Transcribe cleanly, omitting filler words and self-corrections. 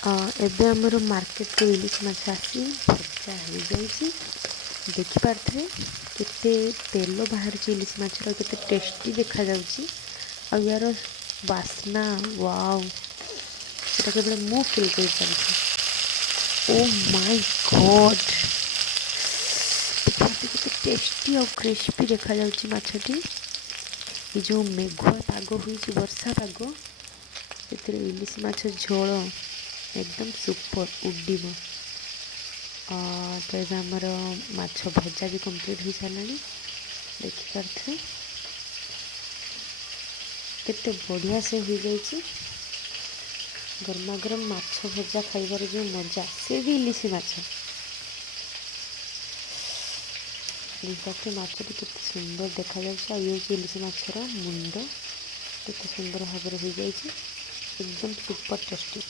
ଏବେ ଆମର ମାର୍କେଟରୁ ଇଲିଶି ମାଛ ଆସି ଭଜା ହେଇଯାଇଛି। ଦେଖିପାରୁଥିବେ କେତେ ତେଲ ବାହାରୁଛି ଇଲିଶି ମାଛର, କେତେ ଟେଷ୍ଟି ଦେଖାଯାଉଛି। ଆଉ ୟାର ବାସ୍ନା ୱାଓ, ସେଟା କେବଳ ମୁଁ ଫିଲ୍ କରିପାରୁଛି। ଓ ମାଇ ଗଡ୍, ଦେଖିପାରୁଥିବେ କେତେ ଟେଷ୍ଟି ଆଉ କ୍ରିସ୍ପି ଦେଖାଯାଉଛି ମାଛଟି। ଏ ଯେଉଁ ମେଘୁଆ ପାଗ ହୋଇଛି, ବର୍ଷା ପାଗ, ସେଥିରେ ଇଲିଶି ମାଛ ଝୋଳ एकदम सुपर उड्डीब। तो ये आमर माछ भजा भी कंप्लीट हो सारा, देखिपे केते बढ़िया से हो जाइए। गरमा गरम माछ भजा खाइबार जो मजा, से भी इलिशी माछ। देखते माछटी केते सुंदर देखा जाए। ये इलिशी माछर मुंड केते सुंदर भाव में हो जाए, एकदम सुपर टेस्टी।